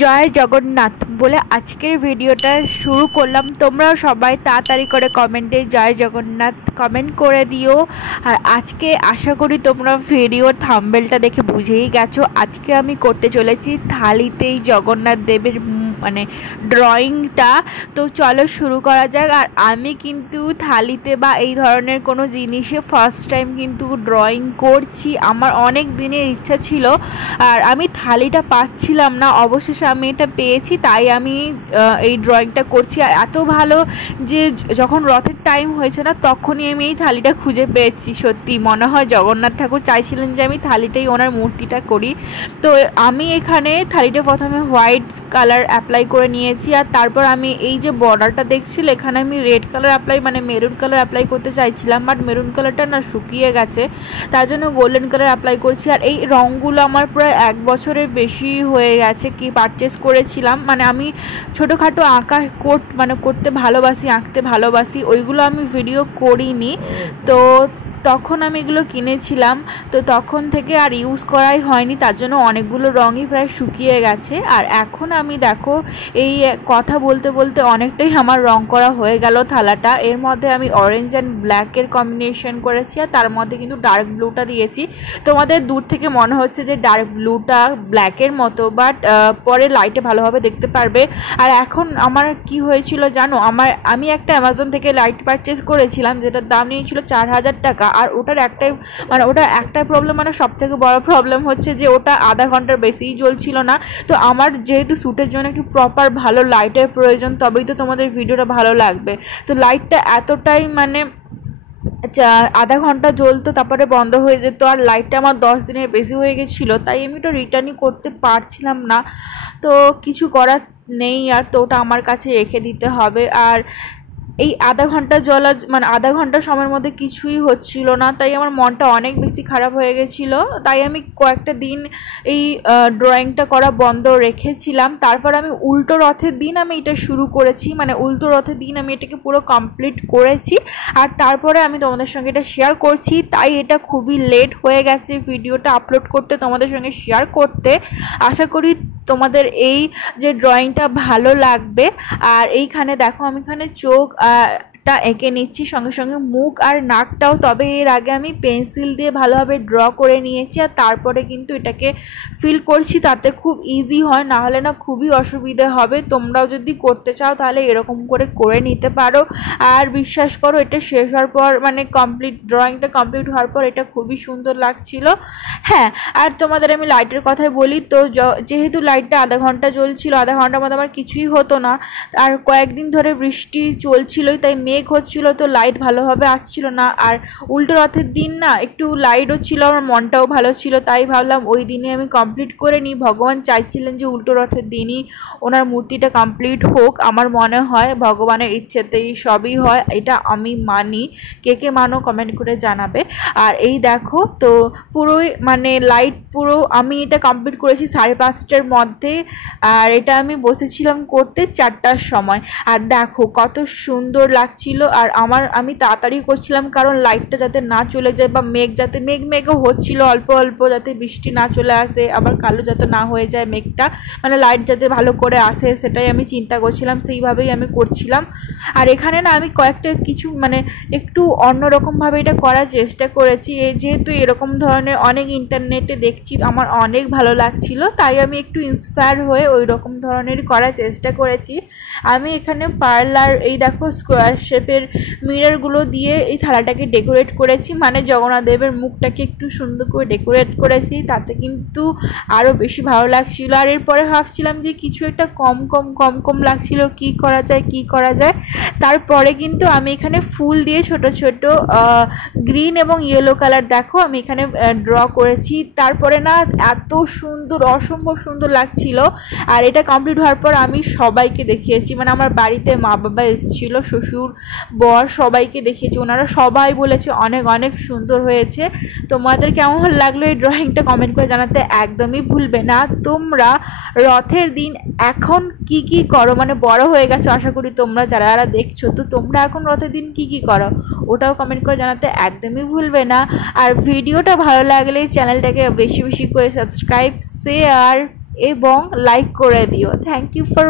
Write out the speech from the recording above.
জয় জগন্নাথ বলে আজকের ভিডিওটা শুরু করলাম। তোমরাও সবাই তাড়াতাড়ি করে কমেন্টে জয় জগন্নাথ কমেন্ট করে দিও। আর আজকে আশা করি তোমরা ভিডিওর থাম্বনেলটা দেখে বুঝেই গেছো, আজকে আমি করতে চলেছি থালিতেই জগন্নাথ দেবের মানে ড্রয়িংটা। তো চলো শুরু করা যাক। আর আমি কিন্তু থালিতে বা এই ধরনের কোনো জিনিসে ফার্স্ট টাইম কিন্তু ড্রয়িং করছি। আমার অনেক দিনের ইচ্ছা ছিল আর আমি থালিটা পাচ্ছিলাম না, অবশেষে আমি এটা পেয়েছি, তাই আমি এই ড্রয়িংটা করছি। আর এত ভালো যে যখন রথের টাইম হয়েছে না তখনই আমি এই থালিটা খুঁজে পেয়েছি। সত্যি মনে হয় জগন্নাথ ঠাকুর চাইছিলেন যে আমি থালিটাই ওনার মূর্তিটা করি। তো আমি এখানে থালিটা প্রথমে হোয়াইট কালার অ্যাপ্লাই করে নিয়েছি, আর তারপর আমি এই যে বর্ডারটা দেখছিল এখানে আমি রেড কালার অ্যাপ্লাই মানে মেরুন কালার অ্যাপ্লাই করতে চাইছিলাম, বাট মেরুন কালারটা না শুকিয়ে গেছে, তার জন্য গোল্ডেন কালার অ্যাপ্লাই করছি। আর এই রঙগুলো আমার প্রায় 1 বছরের বেশি হয়ে গেছে কি পারচেস করেছিলাম। মানে আমি ছোটোখাটো আঁকা করতে ভালোবাসি, আঁকতে ভালোবাসি, ওইগুলো আমি ভিডিও করিনি। তো তখন আমি এগুলো কিনেছিলাম, তো তখন থেকে আর ইউজ করাই হয়নি, তার জন্য অনেকগুলো রঙই প্রায় শুকিয়ে গেছে। আর এখন আমি দেখো এই কথা বলতে বলতে অনেকটাই আমার রং করা হয়ে গেল থালাটা। এর মধ্যে আমি অরেঞ্জ অ্যান্ড ব্ল্যাকের কম্বিনেশন করেছি, আর তার মধ্যে কিন্তু ডার্ক ব্লুটা দিয়েছি। তোমাদের দূর থেকে মনে হচ্ছে যে ডার্ক ব্লুটা ব্ল্যাকের মতো, বাট পরে লাইটে ভালোভাবে দেখতে পারবে। আর এখন আমার কি হয়েছিল জানো, আমি একটা অ্যামাজন থেকে লাইট পারচেস করেছিলাম যেটার দাম নিয়েছিল 4000 টাকা। আর ওটার একটাই প্রবলেম, মানে সবথেকে বড় প্রবলেম হচ্ছে যে ওটা আধা ঘন্টার বেশিই জ্বলছিল না। তো আমার যেহেতু শ্যুটের জন্য একটু প্রপার ভালো লাইটের প্রয়োজন, তবেই তো তোমাদের ভিডিওটা ভালো লাগবে। তো লাইটটা এতটাই মানে আধা ঘন্টা জ্বলতো তারপরে বন্ধ হয়ে যেত, আর লাইটটা আমার 10 দিনের বেশি হয়ে গেছিলো, তাই আমি ওটা রিটার্নই করতে পারছিলাম না। তো কিছু করার নেই, আর তো ওটা আমার কাছে রেখে দিতে হবে। আর এই আধা ঘন্টা আধা ঘন্টা সময়ের মধ্যে কিছুই হচ্ছিল না, তাই আমার মনটা অনেক বেশি খারাপ হয়ে গেছিলো। তাই আমি কয়েকটা দিন এই ড্রয়িংটা করা বন্ধ রেখেছিলাম। তারপর আমি উল্টো রথের দিন আমি এটা শুরু করেছি, মানে উল্টো রথের দিন আমি এটাকে পুরো কমপ্লিট করেছি, আর তারপরে আমি তোমাদের সঙ্গে এটা শেয়ার করছি। তাই এটা খুবই লেট হয়ে গেছে ভিডিওটা আপলোড করতে, তোমাদের সঙ্গে শেয়ার করতে। আশা করি তোমাদের এই যে ড্রয়িংটা ভালো লাগবে। আর এইখানে দেখো আমি এখানে চোখ টা এঁকে নিচ্ছি, সঙ্গে সঙ্গে মুখ আর নাকটাও। তবে এর আগে আমি পেন্সিল দিয়ে ভালোভাবে ড্র করে নিয়েছি, আর তারপরে কিন্তু এটাকে ফিল করছি, তাতে খুব ইজি হয়, না হলে না খুবই অসুবিধে হবে। তোমরাও যদি করতে চাও তাহলে এরকম করে নিতে পারো। আর বিশ্বাস করো এটা শেষ হওয়ার পর মানে ড্রয়িংটা কমপ্লিট হওয়ার পর এটা খুবই সুন্দর লাগছিল। হ্যাঁ, আর তোমাদের আমি লাইটের কথাই বলি। তো যেহেতু লাইটটা আধা ঘন্টা জ্বলছিল, আধা ঘন্টার মধ্যে আমার কিছুই হতো না, আর কয়েকদিন ধরে বৃষ্টি চলছিলই, তাই মেঘ হচ্ছিল, তো লাইট ভালোভাবে আসছিল না। আর উল্টো রথের দিন না একটু লাইটও ছিল, আমার মনটাও ভালো ছিল, তাই ভাবলাম ওই দিনে আমি কমপ্লিট করে নিই। ভগবান চাইছিলেন যে উল্টো রথের দিনই ওনার মূর্তিটা কমপ্লিট হোক। আমার মনে হয় ভগবানের ইচ্ছেতেই সবই হয়, এটা আমি মানি। কে কে মানো কমেন্ট করে জানাবে। আর এই দেখো তো পুরোই মানে লাইট পুরো আমি এটা কমপ্লিট করেছি 5:30টার মধ্যে, আর এটা আমি বসেছিলাম করতে 4টার সময়। আর দেখো কত সুন্দর লাগছিল। আর আমি তাড়াতাড়ি করছিলাম কারণ লাইটটা যাতে না চলে যায়, বা মেঘও হচ্ছিল অল্প অল্প, যাতে বৃষ্টি না চলে আসে, আবার কালো যাতে না হয়ে যায় মেঘটা, মানে লাইট যাতে ভালো করে আসে সেটাই আমি চিন্তা করছিলাম, সেইভাবেই আমি করছিলাম। আর এখানে না আমি কয়েকটা কিছু মানে একটু অন্যরকমভাবে এটা করার চেষ্টা করেছি, যেহেতু এরকম ধরনের অনেক ইন্টারনেটে দেখছি, আমার অনেক ভালো লাগছিল, তাই আমি একটু ইন্সপায়ার হয়ে ওই রকম ধরনের করার চেষ্টা করেছি। আমি এখানে পার্লার এই দেখো স্কোয়ার শেপের মিররগুলো দিয়ে এই থালাটাকে ডেকোরেট করেছি, মানে জগন্নাথ দেবের মুখটাকে একটু সুন্দর করে ডেকোরেট করেছি, তাতে কিন্তু আরও বেশি ভালো লাগছিল। আর এরপরে ভাবছিলাম যে কিছু একটা কম লাগছিল, কি করা যায়। তারপরে কিন্তু আমি এখানে ফুল দিয়ে ছোট ছোট গ্রিন এবং ইয়েলো কালার দেখো আমি এখানে ড্র করেছি। তারপরে না এত সুন্দর, অসম্ভব সুন্দর লাগছিল। আর এটা কমপ্লিট হওয়ার পর আমি সবাইকে দেখিয়েছি, মানে আমার বাড়িতে মা বাবা এসেছিলো, শ্বশুর বর সবাইকে দেখিয়েছি, ওনারা সবাই বলেছে অনেক অনেক সুন্দর হয়েছে। তোমাদের কেমন লাগলো এই ড্রয়িংটা কমেন্ট করে জানাতে একদমই ভুলবে না। তোমরা রথের দিন এখন কি করো, মানে বড় হয়ে গেছো আশা করি তোমরা যারা দেখছো, তো তোমরা এখন রথের দিন কি করো ওটাও কমেন্ট করে জানাতে একদমই ভুলবে না। আর ভিডিওটা ভালো লাগলে চ্যানেলটাকে বেশি বেশি করে সাবস্ক্রাইব, শেয়ার এবং লাইক করে দিও। Thank you for